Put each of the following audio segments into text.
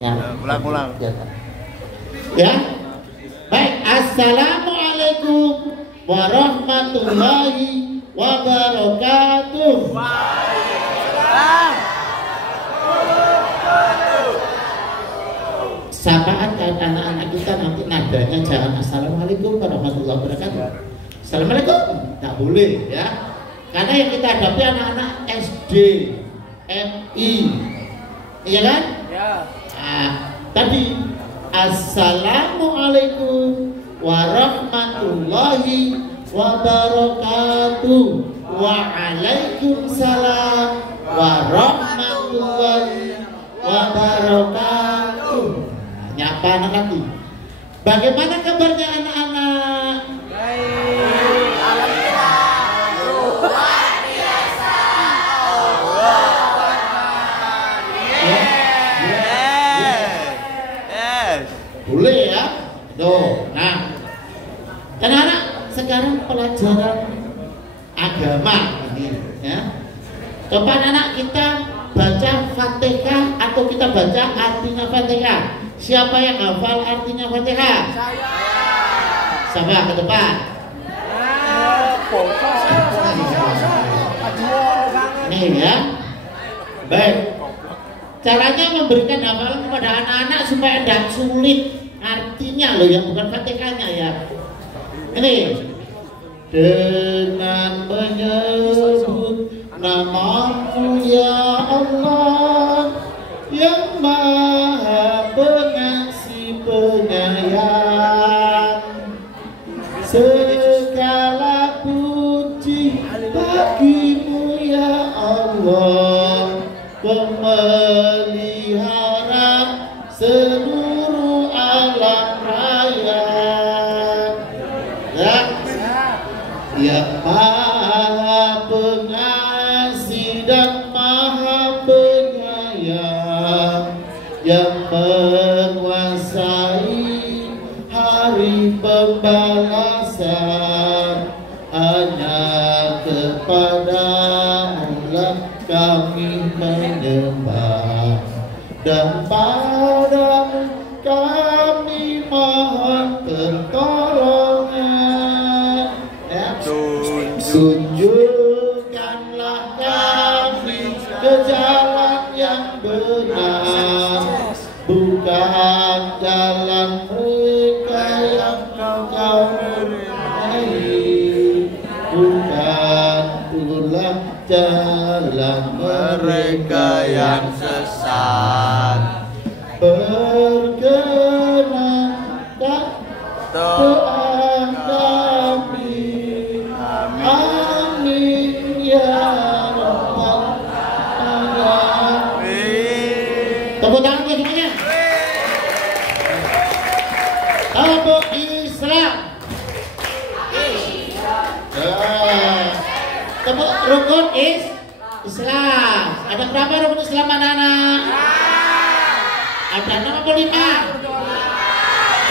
Ya, ulang-ulang. Ya. Baik, assalamualaikum warahmatullahi wabarakatuh. Sapaan kan anak-anak kita nanti nadanya jangan assalamualaikum warahmatullahi wabarakatuh. Assalamualaikum, tak boleh ya. Karena yang kita hadapi anak-anak SD, MI, iya kan? Ya. Nah, tadi assalamualaikum warahmatullahi wabarakatuh. Waalaikumsalam warahmatullahi wabarakatuh. Nyapa anak nanti. Bagaimana kabarnya anak-anak? Baik. Alhamdulillah. Luar biasa. Yes. Boleh ya? Tuh. Nah, anak-anak sekarang pelajaran agama ini ya. Coba anak kita baca Fatihah atau kita baca artinya Fatihah. Siapa yang hafal artinya Fatihah? Saya. Siapa ke depan? Nih ya. Baik. Caranya memberikan hafalan kepada anak-anak supaya tidak sulit artinya loh ya, bukan Fatihahnya ya. Ini dengan menyebut nama-Mu ya Allah yang Maha Pengasih Penyayang, segala puji bagi-Mu ya Allah, pemelihara seluruh alam raya. Ya Maha Pengasih dan Maha Penyayang, yang menguasai hari pembalasan, hanya kepada-Mu kami menyembah, dan pada-Mu kami mohon pertolongan. Tunjukkanlah kami ke jalan yang benar, bukan jalan mereka yang Kau beri, bukan pula jalan mereka yang sesat. Perkenankan doa kami. Amin ya Rabbal alamin. Tepuk tangan semuanya. Tepuk Islam. Tepuk rukun Islam. Ada berapa rukun Islam anak-anak? Ada 6 atau 5?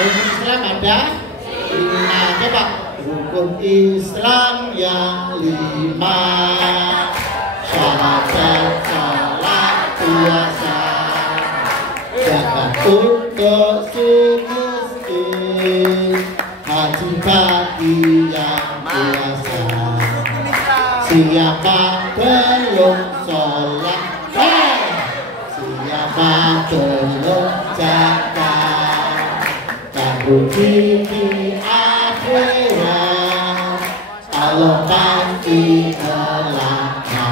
Rukun Islam ada 5. Coba rukun Islam yang 5: syahadat, salat, puasa, zakat untuk miskin, haji bagi yang puasa. Siapa belum sholat, siapa belum zakat, tak rugi di akhirat, Allah pasti neraka.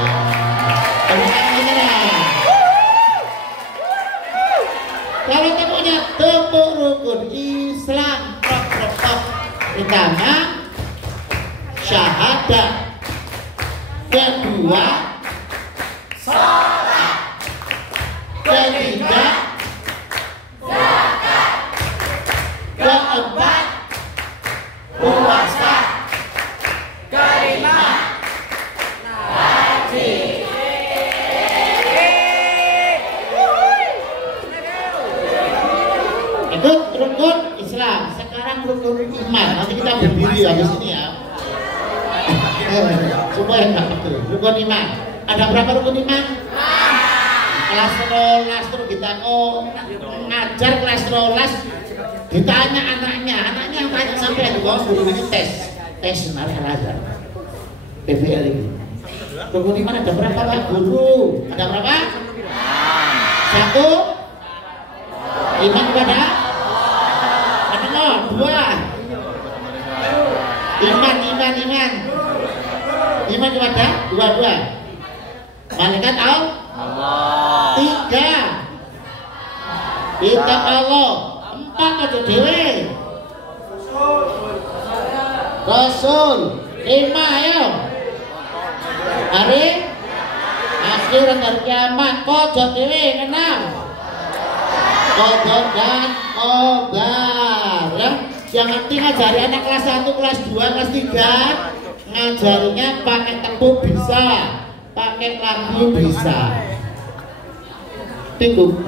Kalau temunya tepuk rukun Islam, pertama syahadat, kedua salat, ketiga zakat, keempat puasa, kelima haji. Itu rukun Islam. Sekarang rukun iman. Nanti kita berdiri habis ini ya. Supaya enggak betul. Rukun iman. Ada berapa rukun iman? kelas 12 terus kita ngajar kelas 12 ditanya anaknya yang tanya sampai itu guru ini tes Al-Azhar PBL ini. Guru di mana ada berapa Pak guru? Ada berapa? 1 iman kepada dua iman kepada dua malaikat Allah 3 kitab Allah 4 aja dewe Rasul 5 ayo hari akhir dari kiamat kojok dewe 6 kodok dan kobar ya. Yang nanti ngajari anak kelas 1, kelas 2, kelas 3 ngajarinya pakai tepuk bisa, pakai lagu bisa. Tunggu,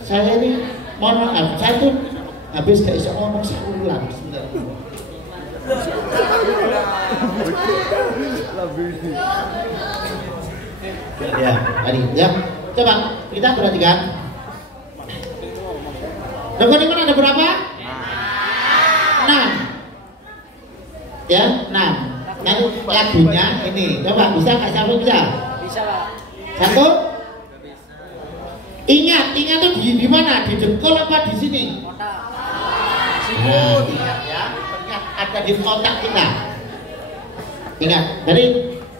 saya ini mohon maaf, saya tuh habis gak bisa ngomong seulang. Ya, tadi ya. Coba kita perhatikan. Nomor ini ada berapa? 6 ya 6 nanti lagunya ini coba bisa nggak sampai bisa? Bisa Pak. 1 ingat tuh di mana? Di jengkol apa di sini? Nah, ingat ya ingat ada di otak kita ingat jadi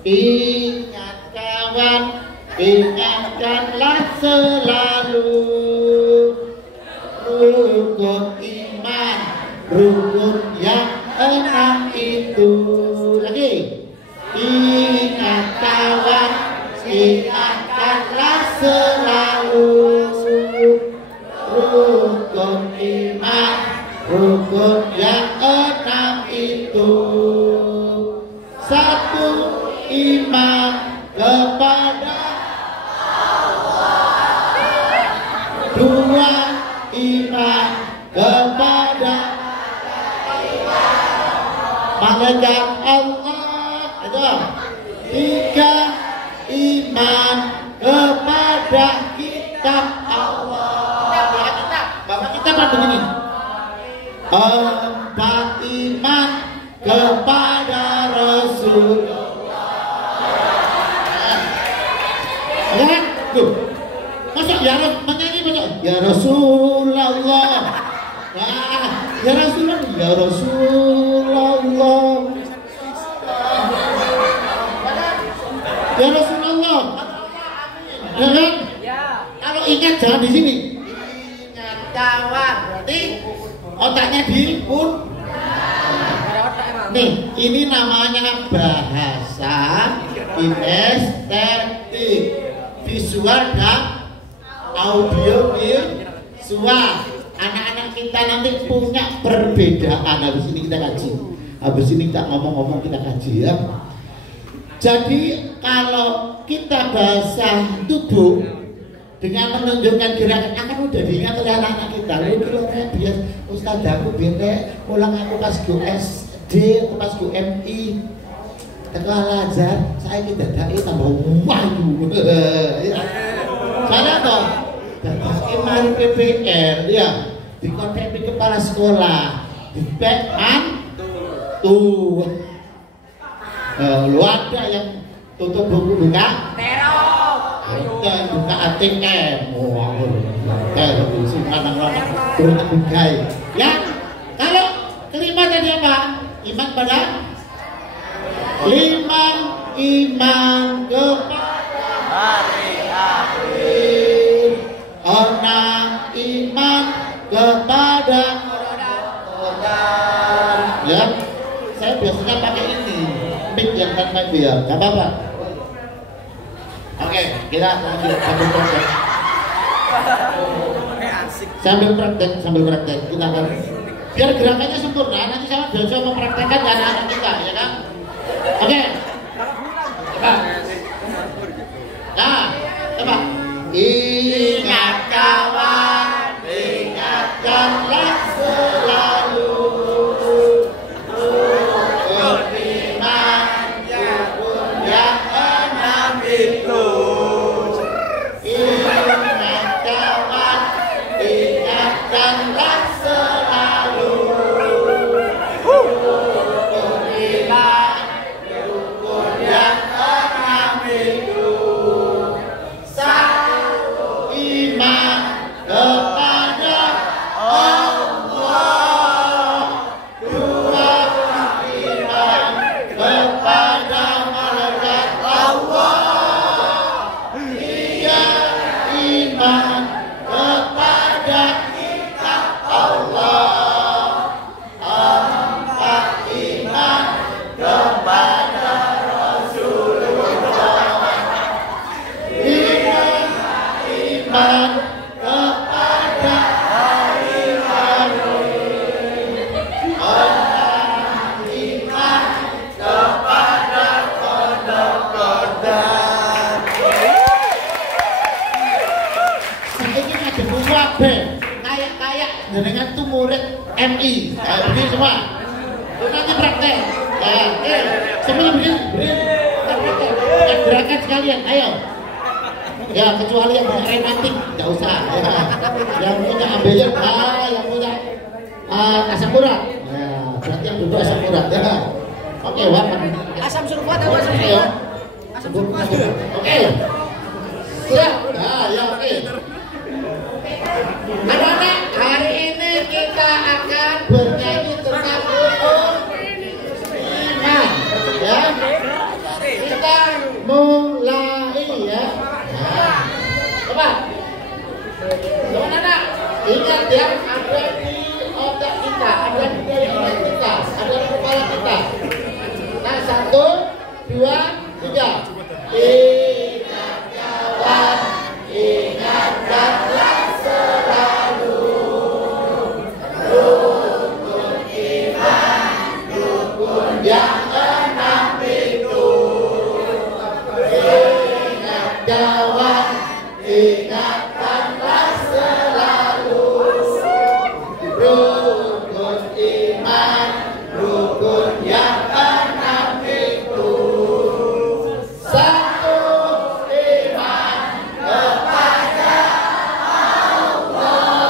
ingat kawan ingatkanlah selalu rukun iman rukun yang 6 itu lagi ingat kawan ingatkanlah selalu rukun iman rukun yang 6 itu 1 iman kepada Allah 2 iman kepada malaikat Allah itu 3 iman kepada kitab Allah Bapak kita kan begini 4 iman kepada Rasulullah ya kan? Tuh masa ya menyanyi masa ya Rasulullah ya Rasulullah ya Rasulullah ya Rasulullah ya kan? Kalau ingat jangan di sini ingat kawan berarti otaknya di pun nih ini namanya bahasa kinestetik visual dan audio visual anak-anak kita nanti punya perbedaan habis ini kita kaji habis ini kita ngomong-ngomong kita kaji ya jadi kalau kita bahasa tubuh dengan menunjukkan gerakan akan udah diingat oleh anak-anak kita lu kira biar Ustaz aku biar ulang aku pas go SD atau pas go MI telah ajar saya tidak dai tambah wahyu saya toh dari mari PPR ya dikontepi kepala sekolah di backman tuh lu ada yang tutup buku buka dan buka ATM wah terus anak-anak berbukai ya kalau kelima tadi apa iman pada 5 iman kepada hari akhir 6 iman kepada ya saya biasanya pakai ini mic yang kan mic biar gak apa-apa oke kita sambil praktek sambil praktek kita akan biar gerakannya sempurna nanti sama Joshua mempraktekkan anak-anak kita ya kan oke nah coba ingat kawan ingatkanlah selalu beriman yang 6 itu kepada Allah, dua iman kepada malaikat Allah, tiga iman kepada kitab Allah, empat iman kepada Rasulullah, lima iman kepada hari-hari, enam iman kepada qadar. Saiki ada kabeh kayak jenengan tuh murid MI. Begini semua. Lu nanti praktek. Ya, semuanya begini. Praktek. Gerakan sekalian, ayo. Ya, kecuali yang punya rematik, nggak usah. Ya. Yang punya ambeien, yang punya asam urat. Ya, berarti yang duduk asam urat. Ya. Oke, wapan. Asam sulfat atau asam Ayo. sulfat? Asam sulfat. Oke. Siap. Nah, ya oke. Anak-anak, hari ini kita akan bernyanyi tentang rukun iman. Ya. Kita mulai ya. Nah, coba. Teman-teman, ingat ya, ada di otak kita, ada di pikiran kita, ada di kepala kita. Nah, 1, 2, 3. Ingat kawan, ingatkanlah selalu rukun iman, rukun yang enam itu. Ingat kawan, ingatkanlah selalu rukun iman, rukun yang enam itu. 1, iman kepada Allah,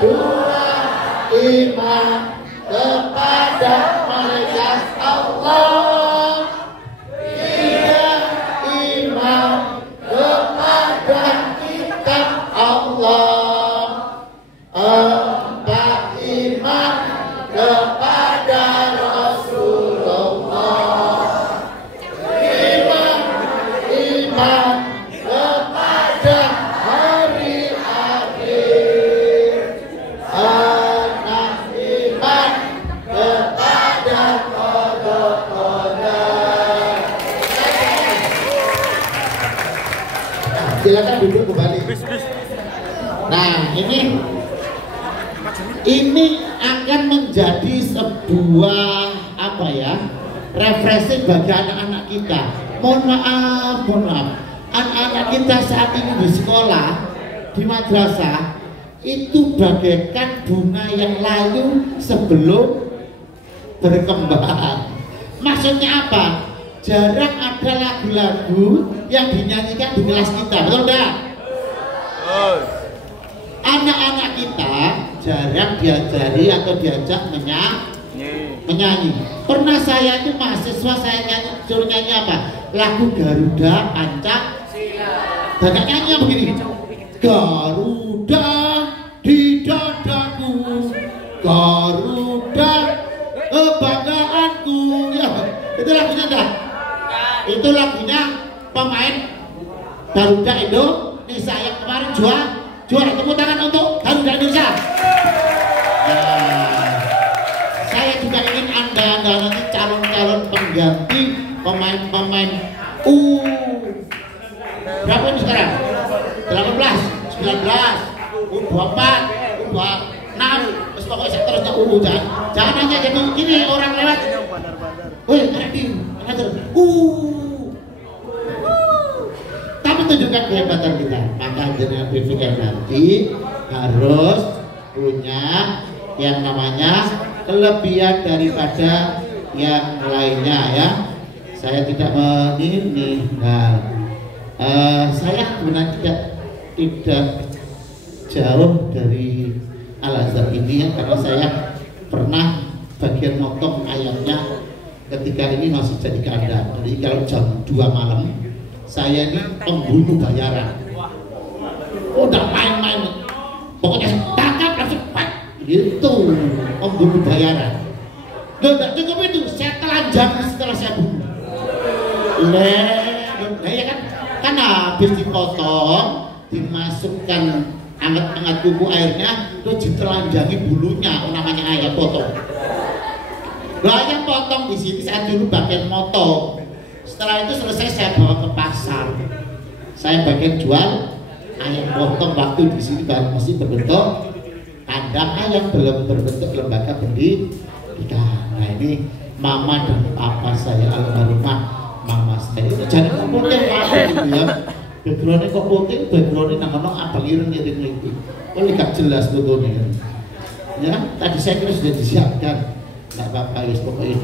2, iman kepada malaikat Allah, 3, iman kepada kitab Allah, 4, iman kepada Rasulullah, 5, iman kepada hari akhir, 6, iman kepada qadar. Silakan duduk kembali. Nah, ini akan menjadi sebuah apa ya, refreshing bagi anak-anak kita. Mohon maaf, anak-anak kita saat ini di sekolah, di madrasah itu bagaikan bunga yang layu sebelum berkembang. Maksudnya apa? Jarang ada lagu-lagu yang dinyanyikan di kelas kita, betul enggak? Anak-anak kita jarang diajari atau diajak menyanyi. Pernah saya itu mahasiswa saya suruh nyanyi apa? Lagu Garuda Pancasila. Dan nyanyinya begini. Garuda di dadaku, Garuda kebanggaanku. Ya, itu lagunya enggak? Itu lagunya pemain Garuda Indonesia yang kemarin juara. Tepuk tangan untuk Garuda Indonesia. Nah, saya juga ingin anda nanti calon-calon pengganti pemain berapa ini sekarang? 18, 19, U24, U26, terus pokoknya seterusnya jangan hanya jadi gini orang lewat. Woi, tapi tunjukkan kehebatan kita. Maka jenengan berpikir nanti harus punya yang namanya kelebihan daripada yang lainnya ya. Saya tidak ini. Nah, saya sebenarnya tidak jauh dari Al-Azhar ini ya, karena saya pernah bagian motong ayamnya ketika ini masih jadi kandang. Jadi kalau jam 2 malam saya ini pembunuh bayaran. udah main-main, pokoknya tangkap langsung pak, gitu, pembunuh bayaran. Tidak cukup itu, saya telanjang setelah saya bunuh. Nah ya kan habis dipotong, dimasukkan hangat-hangat kuku airnya, terus ditelanjangi bulunya, namanya ayam potong. Nah ayam potong di sini saya dulu bagian motong. Setelah itu selesai saya bawa ke pasar. Saya bagian jual ayam potong waktu di sini baru masih berbentuk kandang ayam, belum berbentuk lembaga pendidikan. Nah ini mama dan papa saya almarhumah mama saya itu jadi kompoten apa gitu ya. Backgroundnya kok putih, backgroundnya nang abang ireng ngiring-ngiring. Oh gak jelas fotonya. Ya tadi saya kira sudah disiapkan. Nggak apa-apa ya pokoknya.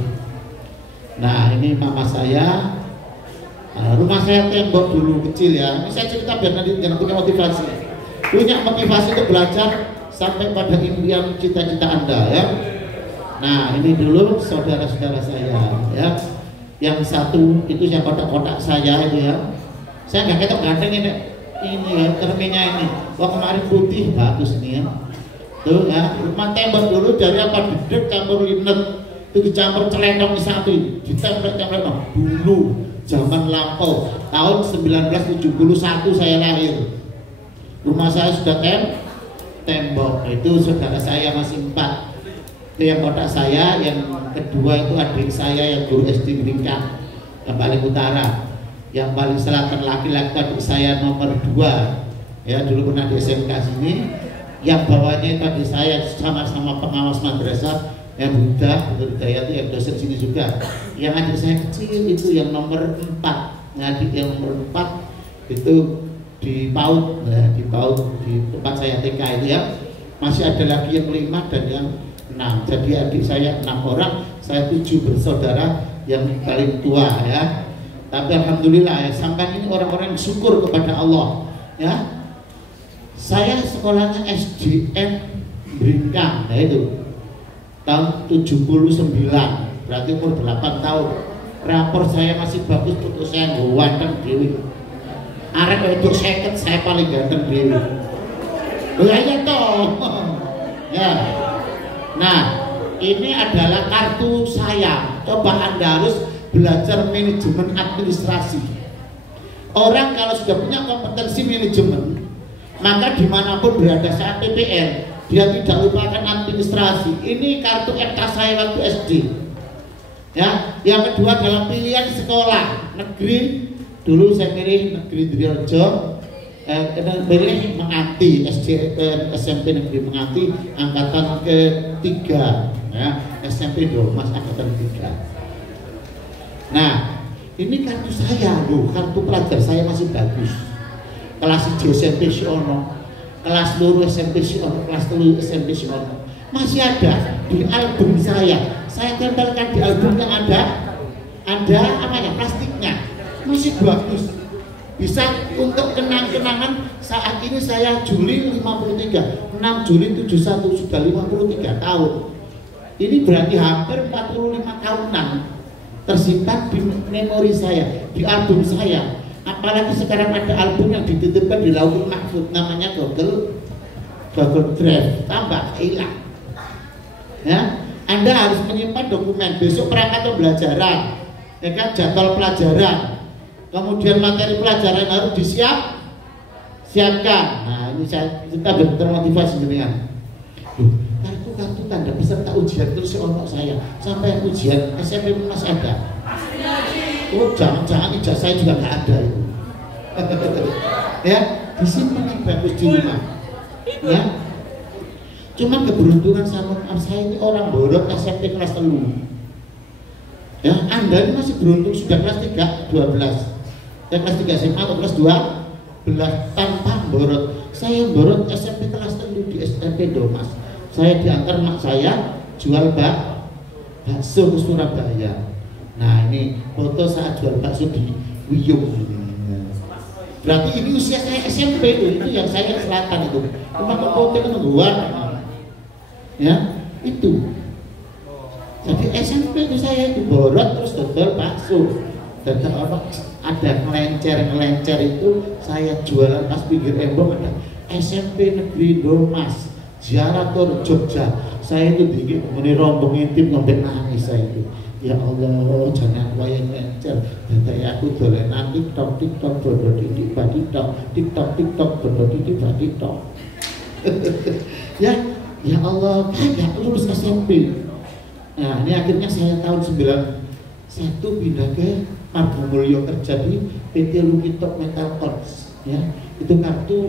Nah ini mama saya. Rumah saya tembok dulu kecil ya. Ini saya cerita biar nanti jangan punya motivasi. Punya motivasi untuk belajar sampai pada impian cita-cita Anda ya. Nah ini dulu saudara-saudara saya ya. Yang satu itu yang kotak-kotak saya itu ya. Saya nggak ketok ganteng ini ya cerminnya ini. Wah kemarin putih bagus nih ya. Tuh ya rumah tembok dulu dari apa dedek campur linet itu dicampur celendong di satu ditempel-tempel dulu zaman lampau tahun 1971 saya lahir. Rumah saya sudah tembok. Itu saudara saya masih 4. Itu yang kotak saya, yang kedua itu adik saya yang guru SD Gringkang yang paling utara. Yang paling selatan laki-laki adik saya nomor 2 ya dulu pernah di SMK sini. Yang bawahnya itu adik saya sama-sama pengawas madrasah yang Buddha, Betul Hidayat itu yang dosen sini juga. Yang adik saya kecil itu yang nomor 4. Adik yang nomor 4 itu di PAUD, nah, di PAUD di tempat saya TK itu ya. Masih ada lagi yang 5 dan yang 6. Jadi adik saya 6 orang, saya 7 bersaudara yang paling tua ya. Tapi alhamdulillah ya, sampai ini orang-orang syukur kepada Allah ya. Saya sekolahnya SDN Gringkang, nah itu tahun 79, berarti umur 8 tahun. Rapor saya masih bagus, foto saya nggak ganteng dewi. Arek itu seket saya paling ganteng dewi. Iya toh, ya. Nah ini adalah kartu saya. Coba Anda harus belajar manajemen administrasi. Orang kalau sudah punya kompetensi manajemen, maka dimanapun berada saat PPN, dia tidak lupakan administrasi. Ini kartu RK saya waktu SD. Ya, yang kedua dalam pilihan sekolah negeri. Dulu saya pilih negeri Driarjo, pilih Menganti, SMP negeri Menganti, angkatan ke-3, ya, SMP Domas angkatan 3. Nah, ini kartu saya loh, kartu pelajar saya masih bagus. Kelas 1 SMP Siono, kelas loro SMP Siono, kelas 3 SMP Siono. Masih ada di album saya. Saya tempelkan di album yang ada apa ya, plastiknya. Masih bagus. Bisa untuk kenang-kenangan saat ini saya Juli 53, 6 Juli 71 sudah 53 tahun. Ini berarti hampir 45 tahunan tersimpan di memori saya, di album saya. Apalagi sekarang ada album yang dititipkan di Lauhul Mahfuz, namanya Google Drive, tambah hilang. Ya, Anda harus menyimpan dokumen. Besok berangkat pembelajaran, ya kan, jadwal pelajaran, kemudian materi pelajaran harus siapkan. Nah ini kita termotivasi dengan kartu tanda peserta ujian terus ono saya sampai ujian SMP masih ada. Oh jangan ijazah saya juga nggak ada itu. Ya disimpan yang bagus di rumah. Ya cuman keberuntungan sama saya ini orang bodoh SMP kelas 3. Ya Anda ini masih beruntung sudah kelas 3 12. Kelas 3 SMA atau kelas 12 tanpa borot. Saya borot SMP kelas 3 di SMP Domas. Saya diantar mak saya jual bakso ke Surabaya. Nah ini foto saat jual bakso di Wiyung. Berarti ini usia saya SMP itu yang saya selatan itu. Cuma foto menungguan. Ya itu. Jadi SMP itu saya diborot terus dodol bakso. Dan ada ngelencer itu saya jualan pas pinggir embong ada SMP Negeri Dormas Ziaratul Jogja. Saya itu dikit ini rombong intip ngombe nangis saya itu. Ya Allah, jangan wayang lencer. Dan aku dolenan TikTok bodo titik TikTok bodo titik TikTok. Ya Allah, kayak lulus SMP. Nah, ini akhirnya saya tahun 91 pindah ke Margomulyo kerja di PT Lukitok Metal Corps. Ya, itu kartu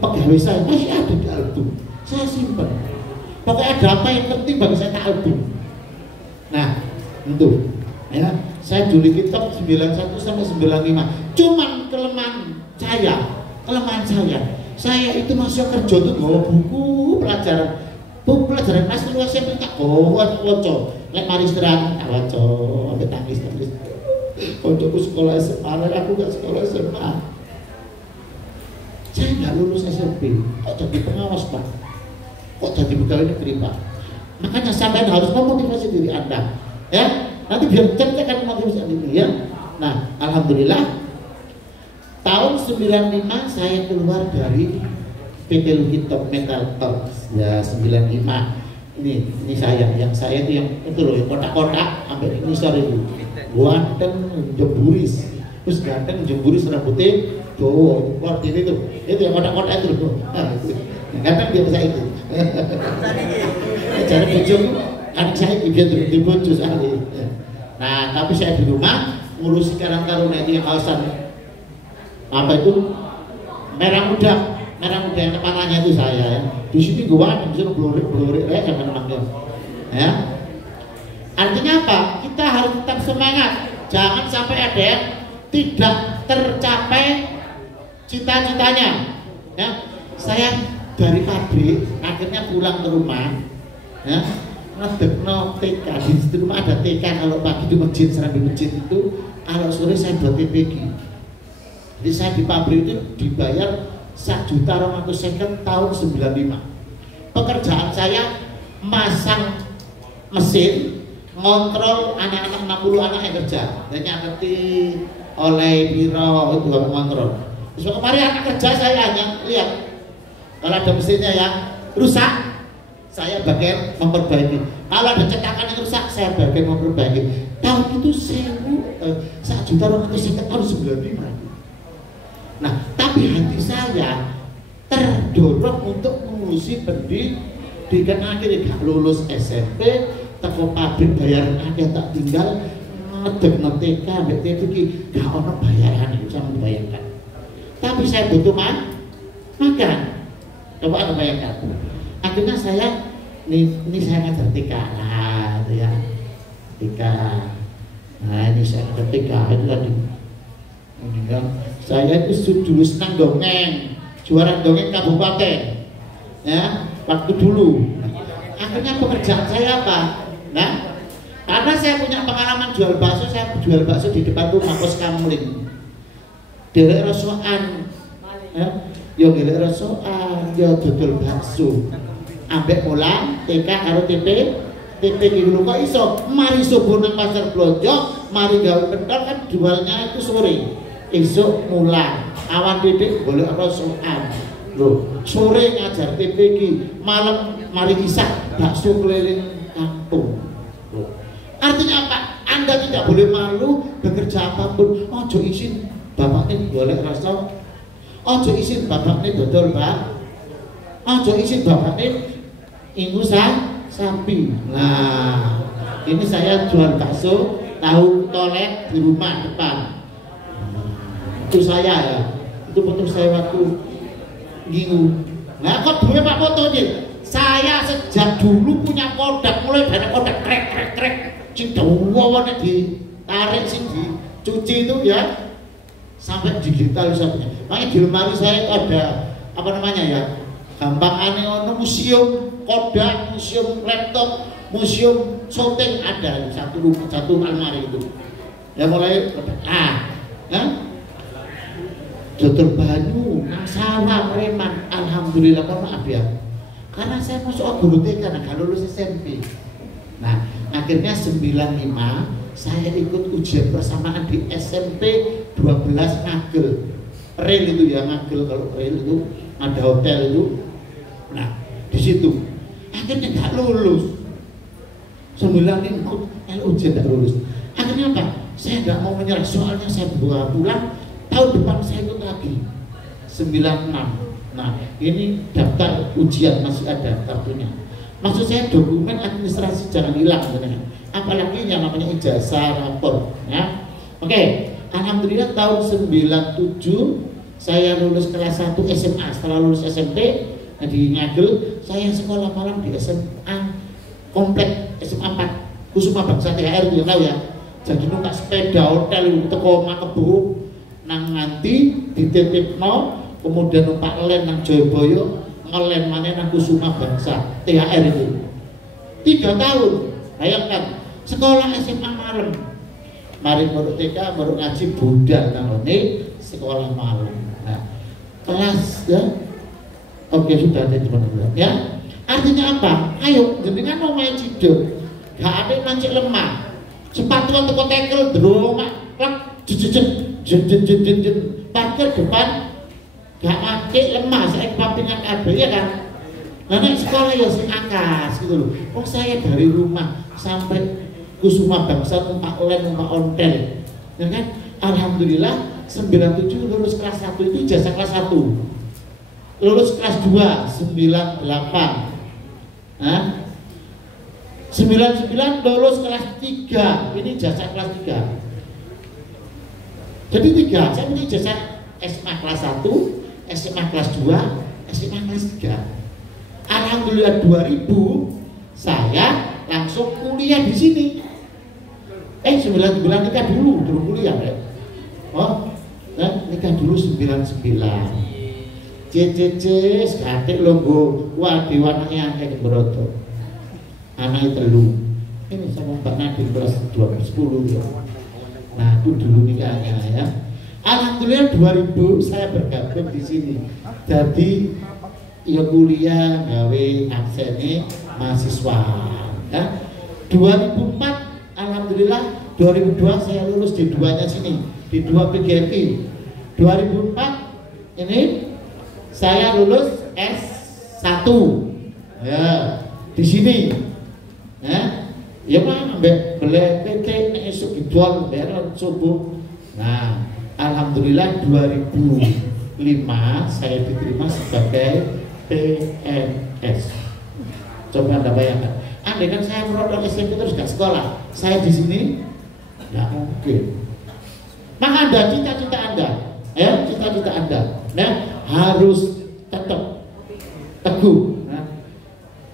pegawai saya masih ada di album. Saya simpan. Pokoknya ada apa yang penting bagi saya album. Nah, itu ya, saya dulu kitab 91 sampai 95. Cuman kelemahan saya itu masuk kerja tuh bawa buku pelajaran kelas kelas saya minta waco lek mari istirahat waco sampai tangis koncoku sekolah SMA, aku gak sekolah SMA. Saya nggak lulus SMP, kok jadi pengawas Pak, kok jadi pegawai negeri Pak. Makanya sampai harus memotivasi diri Anda, ya. Nanti biar cerita kan motivasi diri, ya. Nah, alhamdulillah tahun 95 saya keluar dari PT Lukitok Metal Corps. Ya 95. Ini saya, yang saya itu loh, yang kotak-kotak sampai ini sore itu. Ganteng jemburis, terus ganteng jemburis rambutnya keluar ini tuh. Itu yang kotak-kotak itu loh. Ganteng dia bisa itu. Cara bujung kan saya biar di bujung sekali. Nah, tapi saya di rumah ngurus Karang Taruna itu yang kawasan apa itu merah muda yang kepalanya itu saya ya. Di sini gua disuruh blur ya jangan manggil. Ya. Artinya apa? Kita harus tetap semangat. Jangan sampai ada yang tidak tercapai cita-citanya. Ya. Saya dari pabrik akhirnya pulang ke rumah. Ya. Ngedekno TK, di rumah ada TK, kalau pagi di masjid, serambi masjid itu, kalau sore saya buat TPG. Jadi saya di pabrik itu dibayar 1.250.000 tahun 95. Pekerjaan saya masang mesin, ngontrol anak-anak 60 anak yang kerja. Dan yang ngerti oleh biro itu ngontrol. Terus kemarin anak kerja saya hanya lihat kalau ada mesinnya yang rusak, saya bagian memperbaiki. Kalau ada cetakan yang rusak, saya bagian memperbaiki. Tahun itu 1.250.000 tahun 95. Nah, tapi hati saya terdorong untuk mengurusi pendidikan. Akhirnya gak lulus SMP, teko pabrik bayaran ada tak tinggal ngedek TK, BTP gak ono bayaran itu sama dibayangkan. Tapi saya butuh makan. Coba Anda bayangkan. Akhirnya saya ini saya ngajar TK, nah itu ya TK. Nah ini saya ngajar TK itu tadi. Saya itu dulu senang dongeng, juara dongeng kabupaten, ya waktu dulu. Akhirnya pekerjaan saya apa? Nah, karena saya punya pengalaman jual bakso, saya jual bakso di depan rumah Pos Kamuling. Delek rosokan, ya, yo delek rosokan, yo dodol bakso. Ambek mulang TK karo TP dulu kok iso mari subuh nang pasar blonjo, mari gawe pentol kan jualnya itu sore. Esok mulang, awan titik boleh rosokan. Loh, sore ngajar TPG, malam mari isak bakso keliling kampung. Loh. Artinya apa? Anda tidak boleh malu bekerja apapun. Ojo izin bapaknya boleh rasa. Ojo izin bapaknya dodol bak. Ojo izin bapaknya ingusan sapi. Nah, ini saya jual bakso tahu toilet di rumah depan. Itu saya ya, itu foto saya waktu Gingu. Nah kok dulu Pak foto nih? Saya sejak dulu punya Kodak, mulai dari Kodak krek cidawana ditarik sih dicuci itu ya sampai digitalisasinya. Makanya di lemari saya itu ada apa namanya ya, gampang aneh ono museum Kodak, museum laptop, museum syuting ada satu lemari itu. Ya mulai Dodol banyu, nang sawah, Preman, alhamdulillah, maaf ya. Karena saya masuk guru TK, gak lulus SMP. Nah, akhirnya 95 saya ikut ujian persamaan di SMP 12 Ngagel. rel itu ya, Ngagel kalau rel itu ada hotel itu. Nah di situ akhirnya nggak lulus. 9 input ujian nggak lulus. Akhirnya apa? Saya nggak mau menyerah, soalnya saya bawa pulang tahun depan saya ikut lagi 96. Nah ini daftar ujian masih ada kartunya. Maksud saya dokumen administrasi jangan hilang sebenarnya. Apalagi yang namanya ijazah, rapor ya. Oke, alhamdulillah tahun 97 saya lulus kelas 1 SMA. Setelah lulus SMP di Ngagel, saya sekolah malam di SMA komplek SMA 4 Kusuma Bangsa THR itu tahu ya. Jadi numpak sepeda hotel itu teko Makebu nang nganti dititipno, kemudian numpak len nang Joyoboyo, ngelen maneh nang Kusuma Bangsa THR itu 3 tahun. Bayangkan sekolah SMA malam, mari baru TK baru ngaji budal nang ngene sekolah malam. Nah, kelas ya oke sudah ada teman-teman ya. Artinya apa? Ayo jenengan mau main ciduk gak ada mancing lemah, sepatu teko tekel droma klak jejejet parkir depan gak mancing lemah, saya pampingan kabeh ya kan. Nah nek sekolah ya sing akas gitu loh. Oh saya dari rumah sampai Kusuma Bangsa numpak len numpak ontel ya kan. Alhamdulillah 97 lulus kelas 1 itu ijazah kelas 1. Lulus kelas 2 98. Nah, 99 lulus kelas 3. Ini ijazah kelas 3. Jadi 3, saya punya ijazah SMA kelas 1, SMA kelas 2, SMA kelas 3. Alhamdulillah 2000 saya langsung kuliah di sini. 9 bulan nikah dulu kuliah ya. Oh, nikah dulu 99. Cece sekatik longgo wadi warnanya kayak beroto anaknya telu ini sama Mbak Nadir kelas 12 ya. Nah aku dulu nikahnya ya. Alhamdulillah 2000 saya bergabung di sini jadi ya kuliah gawe absennya mahasiswa ya. 2004 alhamdulillah 2002 saya lulus di duanya sini di 2 PGRI. 2004 ini saya lulus S1 ya di sini ya mah beli PT nek esuk dijual bayar subuh. Nah alhamdulillah 2005 saya diterima sebagai PNS. Coba Anda bayangkan, andai kan saya merodok SMP terus gak sekolah, saya di sini nggak mungkin. Maka Anda cita-cita Anda ya, cita-cita Anda harus tetap teguh.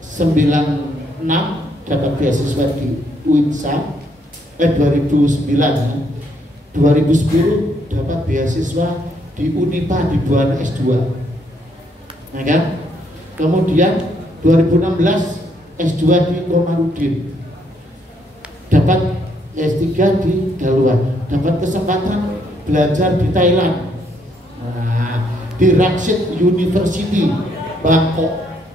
96 dapat beasiswa di UINSA 2009 2010 dapat beasiswa di Unipa di Buana S2 nah kan. Kemudian 2016 S2 di Komarudin, dapat S3 di Galuan, dapat kesempatan belajar di Thailand di Raksit University Bangkok.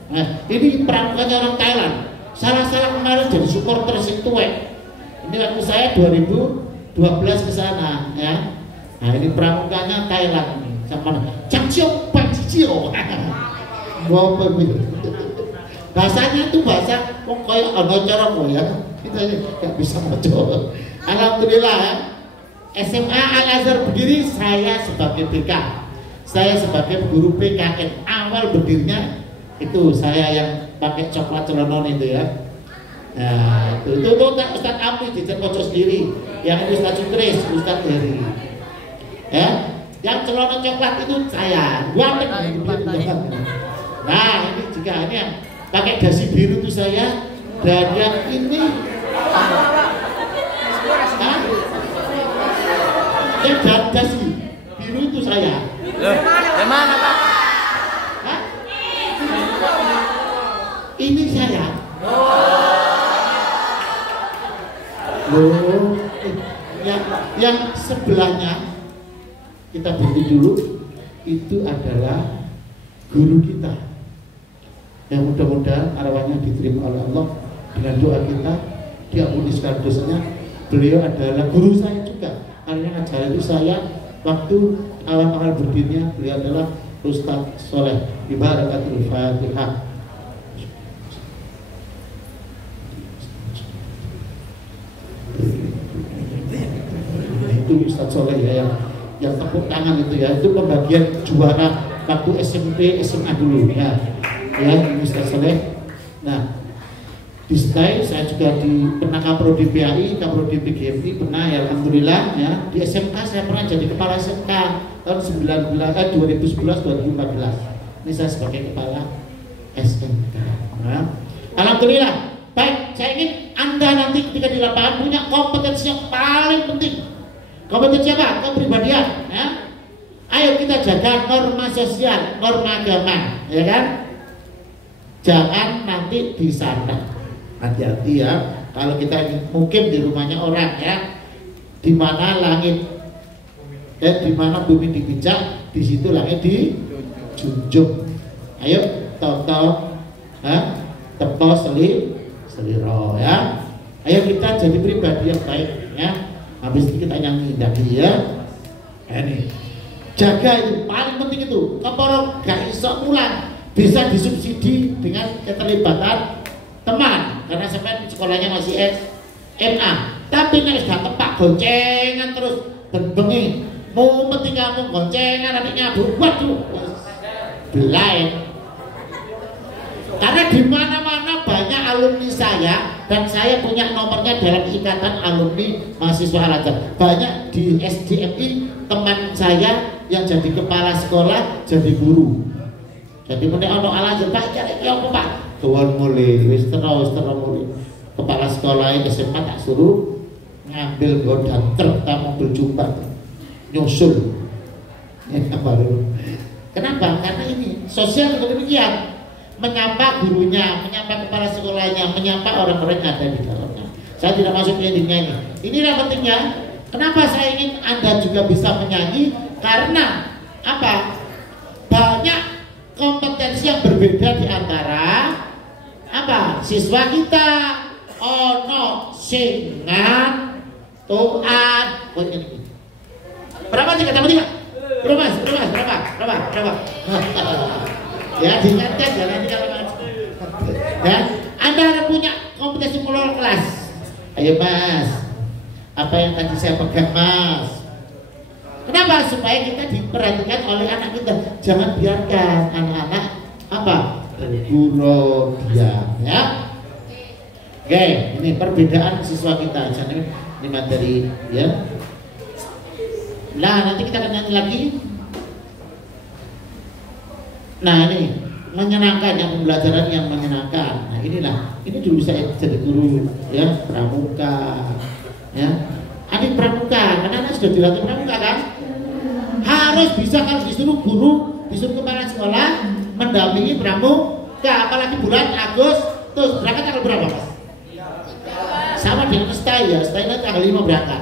Nah ini pramuka orang Thailand. Salah-salah kemarin jadi supporter si tuwek. Ini waktu saya 2012 ke sana ya. Nah ini pramukanya Thailand ini sama Changxiu Panjijiu. Bahasanya itu bahasa kok kayak ana cara kok ya. Kita enggak bisa baca. Alhamdulillah ya. SMA Al-Azhar berdiri saya sebagai BK. Saya sebagai guru PKN. Awal berdirinya itu saya yang pakai coklat celonon itu ya. Nah, itu Ustaz Amri di pojok sendiri. Yang ini Ustaz Sutris, Ustaz Heri. Ya, yang celonon coklat itu saya. Buat nah, ini juga ini yang pakai dasi biru itu saya. Dan yang ini yang dasi biru itu saya. Mana Pak? Hah? Ini saya. Loh, yang sebelahnya kita berhenti dulu, itu adalah guru kita. Yang mudah-mudahan arwahnya diterima oleh Allah dengan doa kita, diampuni segala dosanya. Beliau adalah guru saya juga. Karena ajaran itu saya waktu awal-awal berdirinya beliau adalah Ustadz Soleh. Ibarakatul Fatihah. Itu Ustadz Soleh ya, yang tepuk tangan itu ya, itu pembagian juara waktu SMP SMA dulu ya, ini Ustadz Soleh. Nah, di STAI saya juga di pernah Kaprodi PAI, Kaprodi PGMI pernah ya, alhamdulillah ya. Di SMK saya pernah jadi kepala SMK tahun 2011-2014. Ini saya sebagai kepala SMK. Nah, alhamdulillah. Baik, saya ingin Anda nanti ketika di lapangan punya kompetensi yang paling penting. Kompetensi apa? Kepribadian. Ya. Ayo kita jaga norma sosial, norma agama, ya kan? Jangan nanti di sana. Hati-hati ya, kalau kita mungkin di rumahnya orang ya, di mana langit, di mana bumi dipijak, di situ langit dijunjung. Ayo, toto, tepo seliro ya. Ayo kita jadi pribadi yang baik ya. Habis itu kita nyanyi lagi ya. Ini jaga itu paling penting itu. Keporo gak iso pulang bisa disubsidi dengan keterlibatan teman, karena sampai sekolahnya masih SMA. Tapi nek sudah tepak goncengan terus bengi, mau penting kamu goncengan adiknya waduh, belain. Karena di mana-mana banyak alumni saya dan saya punya nomornya dalam ikatan alumni mahasiswa Al-Azhar. Banyak di SDMI teman saya yang jadi kepala sekolah, jadi guru. Jadi mulai ono Al-Azhar Pak cari apa Pak? Kawan mulai, wis terus mulai. Kepala sekolah SMA tak suruh ngambil godan truk mobil jumlah nyusul. Ini baru. Kenapa? Karena ini sosial juga demikian. Menyapa gurunya, menyapa kepala sekolahnya, menyapa orang-orang yang ada di dalamnya. Saya tidak masuk ke intinya ini. Inilah pentingnya. Kenapa saya ingin Anda juga bisa menyanyi? Karena apa? Banyak kompetensi yang berbeda di antara apa? Siswa kita. Ono singan tuan. Berapa sih kata berapa? Berapa? Ya diingatkan ya nanti kalau ya, Anda punya kompetensi mengelola kelas. Ayo Mas, apa yang tadi saya pegang Mas? Kenapa? Supaya kita diperhatikan oleh anak kita. Jangan biarkan anak-anak apa? Berburu dia ya. Oke, ini perbedaan siswa kita. Ini materi ya. Nah, nanti kita akan nyanyi lagi. Nah, ini menyenangkan, yang pembelajaran yang menyenangkan. Nah, ini dulu saya jadi guru ya, pramuka ya. Adik pramuka, anak-anak sudah dilatih pramuka kan? Harus bisa kalau disuruh guru, disuruh kepala sekolah mendampingi pramuka, apalagi bulan Agustus. Berangkat tanggal berapa Mas? Sama dengan STAI ya, STAI nanti tanggal 5 berangkat.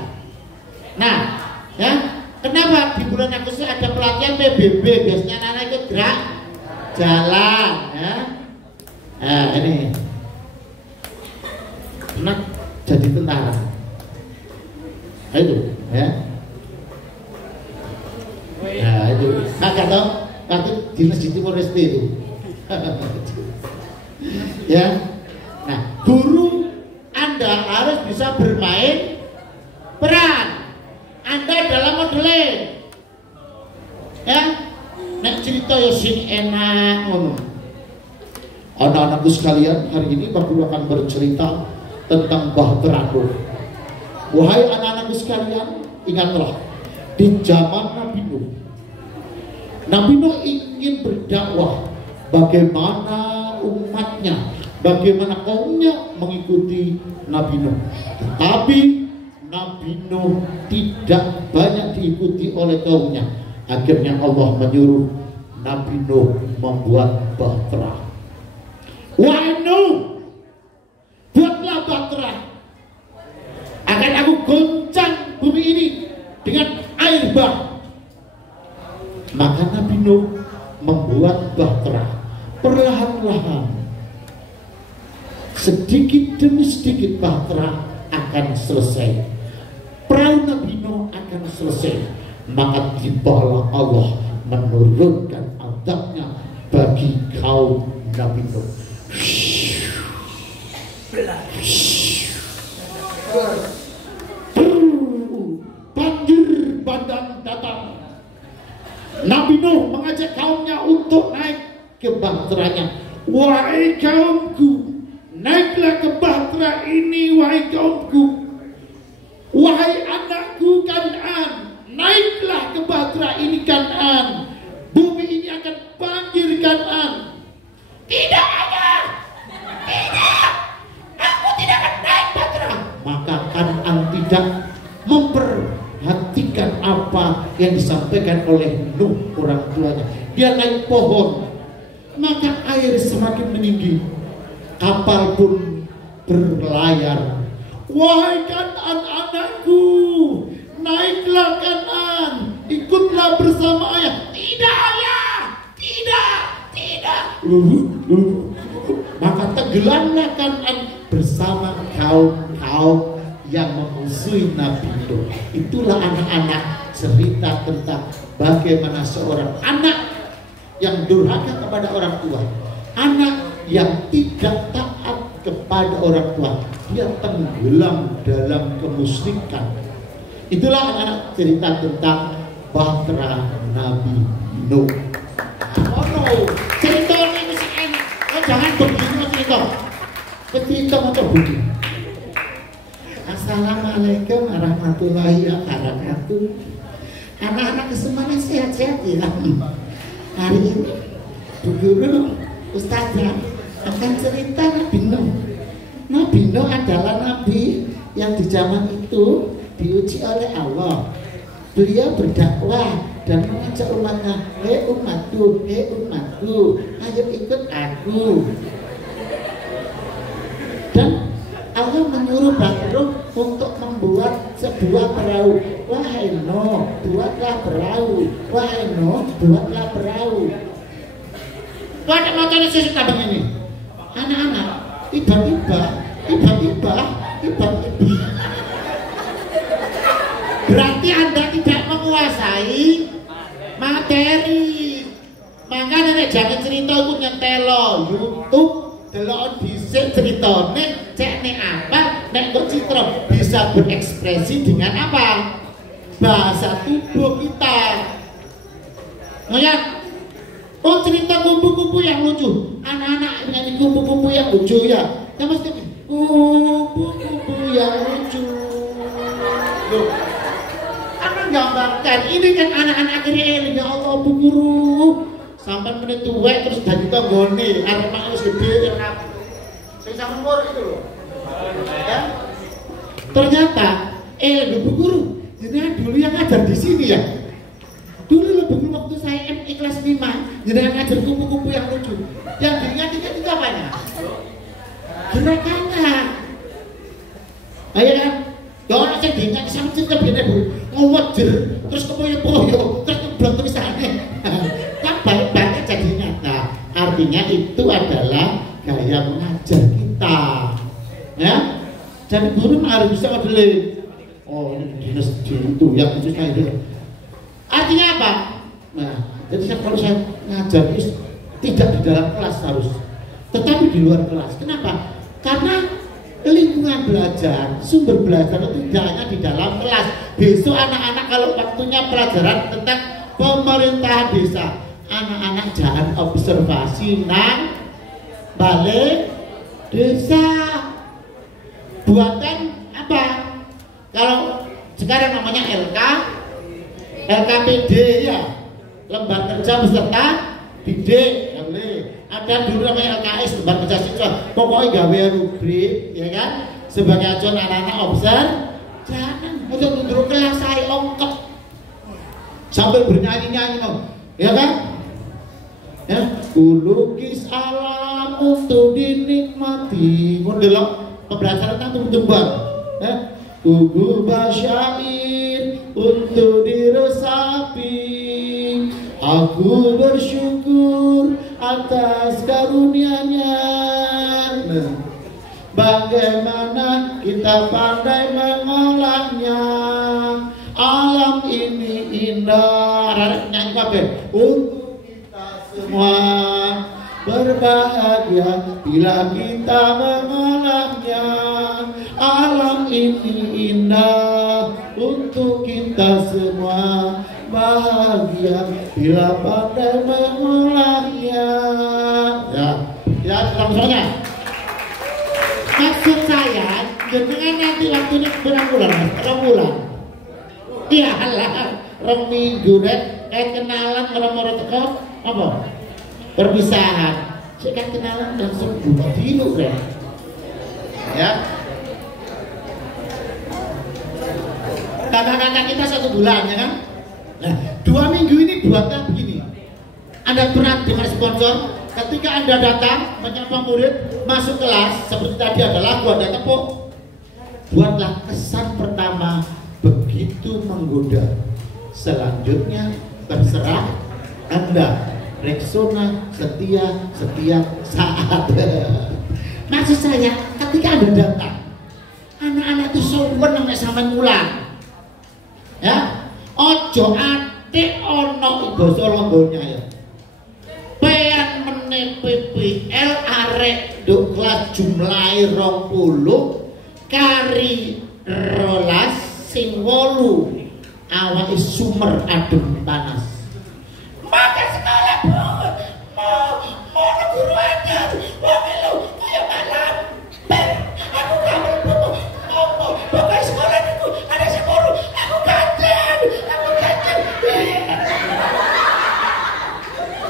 Nah, ya, kenapa di bulan Agustus ada pelatihan PBB? Biasanya anak-anak ikut gerak jalan ya. Nah, ini pernah jadi tentara. Nah, itu ya. Nah, itu kakak tahu waktu dinas di Timor Leste itu. Ya. Nah, guru Anda harus bisa bermain peran. Anda dalam modeling. Ya. Nek cerita ya sing enak ngono. Anak-anakku sekalian, hari ini Pak Guru akan bercerita tentang Bahtera Nuh. Wahai anak-anakku sekalian, ingatlah di zaman Nabi Nuh. Nabi Nuh ingin berdakwah bagaimana umatnya, bagaimana kaumnya mengikuti Nabi Nuh. Tetapi Nabi Nuh tidak banyak diikuti oleh kaumnya. Akhirnya Allah menyuruh Nabi Nuh membuat bahtera. Wahai Nuh, buatlah bahtera. Akan aku goncang bumi ini dengan air bah. Maka Nabi Nuh membuat bahtera. Perlahan-lahan, sedikit demi sedikit bahtera akan selesai. Perahu Nabi Nuh akan selesai. maka tibalah Allah menurunkan azabnya bagi kaum Nabi Nuh. Banjir bandang datang. Nabi Nuh mengajak kaumnya untuk naik ke bahteranya. Wahai kaumku, naiklah ke bahtera ini, wahai kaumku. Wahai anakku Kan'an, naiklah ke bahtera ini Kan'an. Bumi ini akan banjir Kan'an. Tidak ayah, tidak, aku tidak akan naik bahtera. Maka Kan'an tidak memperhatikan apa yang disampaikan oleh Nuh orang tuanya. Dia naik pohon, maka air semakin meninggi, kapal pun berlayar. Wahai Kan'an anakku, naiklah Kan'an, ikutlah bersama ayah. Tidak ayah, tidak. Maka tenggelamlah Kan'an bersama kaum-kaum yang memusuhi Nabi Nuh. Itulah anak-anak cerita tentang bagaimana seorang anak yang durhaka kepada orang tua, anak yang tidak taat kepada orang tua, dia tenggelam dalam kemusyrikan. Itulah anak-anak cerita tentang bahtera Nabi Nuh. Oh no, ceritanya masih enak. Oh, jangan begini cerita. Cerita macam begini. Assalamualaikum warahmatullahi wabarakatuh. Anak-anak semuanya sehat-sehat ya. Hari ini Bu Guru, Ustazah akan cerita Nabi Nuh. Nabi Nuh adalah nabi yang di zaman itu diuji oleh Allah. Beliau berdakwah dan mengajak umatnya, hei umatku, ayo ikut aku. Dan Allah menyuruh Nuh untuk membuat sebuah perahu. Wahai Nuh, buatlah perahu. Wahai Nuh, buatlah perahu. Pada matanya saya suka begini. Anak-anak, tiba-tiba berarti Anda tidak menguasai materi. Makanya jangan cerita itu nyentelo YouTube, delok dhisik ceritane, cek nek apa, nek kok citra bisa berekspresi dengan apa? Bahasa tubuh kita. Ngeliat, oh cerita kupu-kupu yang lucu, anak-anak nyanyi kupu-kupu yang lucu ya. Yang mesti kupu-kupu yang lucu. Loh, anak gambarkan ini kan anak-anak akhirnya ya Allah Bu Guru. Sampai menit tua terus dari tanggone, arep mangan gede kan. Sing sampe umur itu loh. Ya. Ternyata Bu Guru, jenengan dulu yang ngajar di sini ya. Dulu lebih waktu saya MI kelas 5, jenengan ngajar kupu-kupu yang lucu. Yang diingat-ingat itu apanya? Gerakannya. Ayo kan? Ya orang saya diingat sama cinta biar Bu. Ngewajer, terus kepoyo-poyo, terus ngeblok tulisannya. Kan baik-baik jadi nyata. Artinya itu adalah gaya mengajar kita. Ya? Jadi guru harus bisa modelin. Oh ini dinas itu yang khususnya itu. Artinya apa? Nah, jadi kalau saya ngajar itu tidak di dalam kelas harus, tetapi di luar kelas. Kenapa? Karena lingkungan belajar, sumber belajar itu tidak hanya di dalam kelas. Besok anak-anak kalau waktunya pelajaran tentang pemerintahan desa, anak-anak jangan observasi nang balik desa. Buatan apa? Kalau sekarang namanya LKPD ya, lembar kerja peserta didik. Ada dulu namanya LKS, lembar kerja siswa. Pokoknya gawe rubrik, ya kan? Sebagai acuan anak-anak observ. Jangan untuk duduk kelas saya ongkep sambil bernyanyi-nyanyi, ya kan? Ya, kulukis alam untuk dinikmati. Modelok pembelajaran tentang jembar. Ya, gugur basyair untuk diresapi. Aku bersyukur atas karunia-Nya. Nah, bagaimana kita pandai mengolahnya. Alam ini indah. Nyanyi kabeh. Untuk kita semua berbahagia bila kita mengalahnya. Alam ini indah untuk kita semua, bahagia bila pandai mengolahnya. Ya, langsungnya. Maksud saya, jenengan nanti waktunya berapa bulan? Berapa bulan? Iya lah, rong minggu deh. Kayak kenalan orang-orang teko apa? Perpisahan. Saya kan kenalan langsung buka dulu deh. Ya. Kakak-kakak kita 1 bulan ya kan? Nah, 2 minggu ini buatnya begini. Anda berat dengan sponsor. Ketika Anda datang menyapa murid masuk kelas, seperti tadi ada lagu, ada tepuk, buatlah kesan pertama begitu menggoda. Selanjutnya terserah Anda. Rexona setia setiap saat. Maksud saya, ketika Anda datang, anak-anak itu sopan nek sampean mulang. Ya, ojo ate ono basa Londonnya ya. Pean meneh PPL arek nduk kelas jumlahe 20 kari 12 sing 8 awake sumer adem panas. Maka sekolah mau guru ajar wong lu kaya malam aku kamu mau pokoknya sekolah itu ada sekolah aku ganten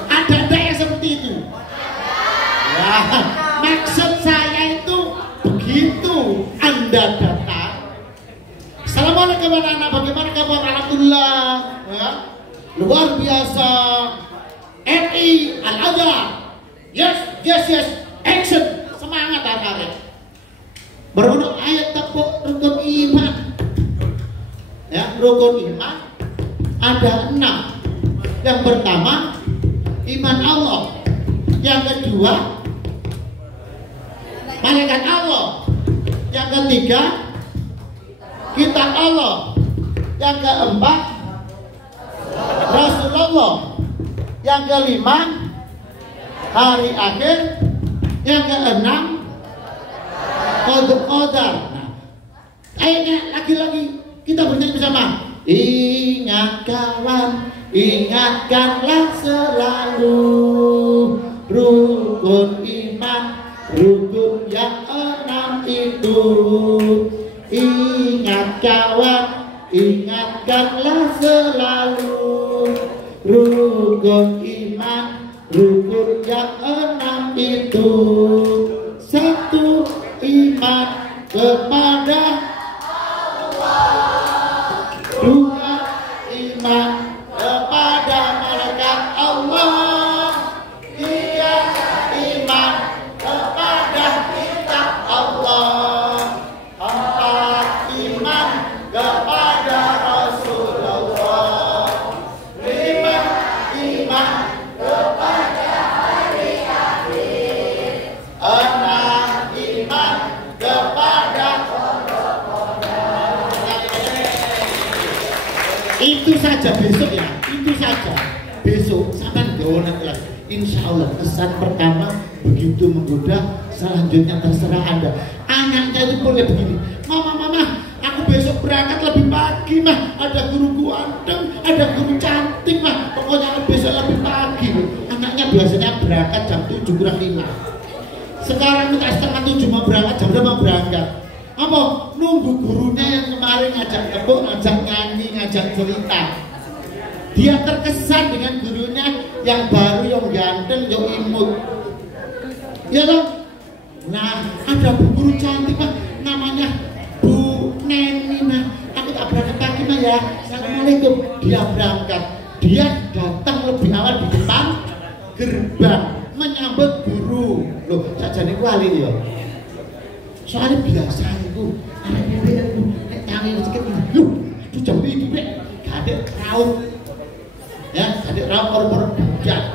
ada yang seperti itu ya, maksud saya itu begitu Anda datang. Assalamualaikum anak-anak, bagaimana kabar? Alhamdulillah ya. Luar biasa. RI Al-Azhar. Yes, action. Semangat anak-anak. Berunuk ayat tepuk rukun iman. Ya, rukun iman ada 6. Yang pertama iman Allah. Yang kedua malaikat Allah. Yang ketiga kitab Allah. Yang keempat Rasulullah. Yang kelima hari akhir. Yang keenam qadar. Nah, ayatnya lagi-lagi kita bernyanyi bersama. Ingat kawan, ingatkanlah selalu rukun iman, rukun yang 6 itu. Ingat kawan, ingatkanlah selalu rukun iman, rukun yang 6 itu. 1 iman kepada Allah, 2 iman kepada malaikat Allah, 3 iman kepada kitab Allah, 4 iman kepada Rasulullah, 5 iman kepada hari akhir, 6 iman kepada itu saja besok ya, itu saja besok sampai dolan kelas. Insya Allah kesan pertama begitu menggoda, selanjutnya terserah Anda. Anaknya itu boleh begini, mama, aku besok berangkat lebih pagi mah, ada guru ganteng, ada guru cantik mah, pokoknya aku besok lebih pagi. Anaknya biasanya berangkat jam 7 kurang 5. Sekarang minta setengah 7 mau berangkat, jam berapa mau berangkat? Apa? Nunggu gurunya yang kemarin ngajak tepuk, ngajak nyanyi, ngajak cerita. Dia terkesan dengan gurunya yang baru, yang ganteng, yang imut. Ya toh? Nah, ada bu guru cantik Pak, namanya Bu Neni. Nah, aku tak berangkat pagi mah ya. Assalamualaikum. Dia berangkat. Dia datang lebih awal di depan gerbang menyambut guru. Loh, sajane wali ya. Soalnya biasa itu anak bebek itu nek tangi sedikit loh, itu jam itu Bek. Gak ada raut. Ya, gak ada raut orang-orang budak.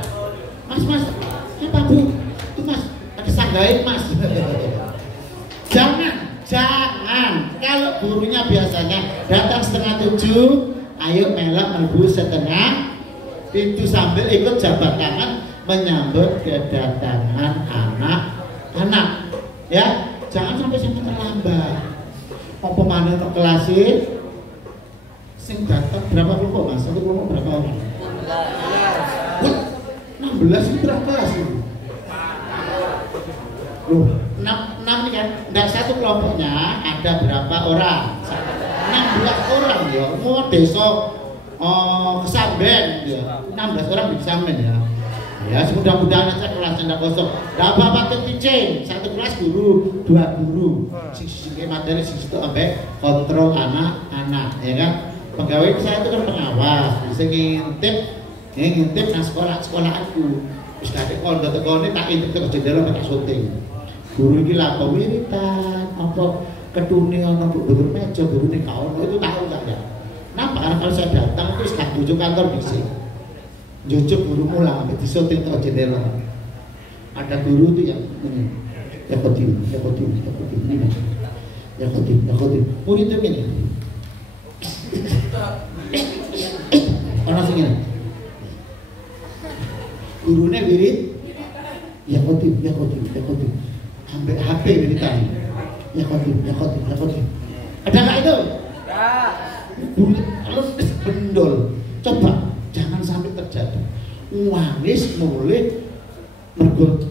Mas, apa Bu? Itu Mas, ada sanggain Mas. Jangan. Kalau gurunya biasanya datang setengah 7, ayo melak mlebu setengah pintu sambil ikut jabat tangan menyambut kedatangan anak-anak. Ya, jangan sampai terlambat. Apa mana untuk kelas sing datang berapa kelompok Mas? Satu kelompok berapa orang? 16 itu berapa kelas itu? Loh, 6 nih kan? Enggak, satu kelompoknya ada berapa orang? 16 orang ya. Mau desa Kesamben ya. 16 orang di Kesamben ya. Ya, mudah-mudahan aja kelasnya tidak kosong. Tidak apa-apa teaching, satu kelas guru, 2 guru. Sisi materi sisi itu sampai kontrol anak-anak, ya kan? Pegawai saya itu kan pengawas, bisa ngintip nang sekolah-sekolahanku. Terus kadang kalau udah tekoni tak intip ke jendela pakai syuting. Guru ini lah wiritan, apa ketuni ono guru meja, guru ini kau itu tahu tak ya? Kenapa? Karena kalau saya datang terus tak tujuh kantor bisik. Jujuk guru mulang, di syuting atau jendela. Ada guru itu yang ini, ya kodim, ini, ya kodim. Murid itu ini. Orang sini. Gurunya wirid, ya kodim. Ambil HP wiritan. Ya kodim. Ada nggak itu? Ya. Guru kalau bendol, coba. Jangan sampai terjadi wangis mulai mergo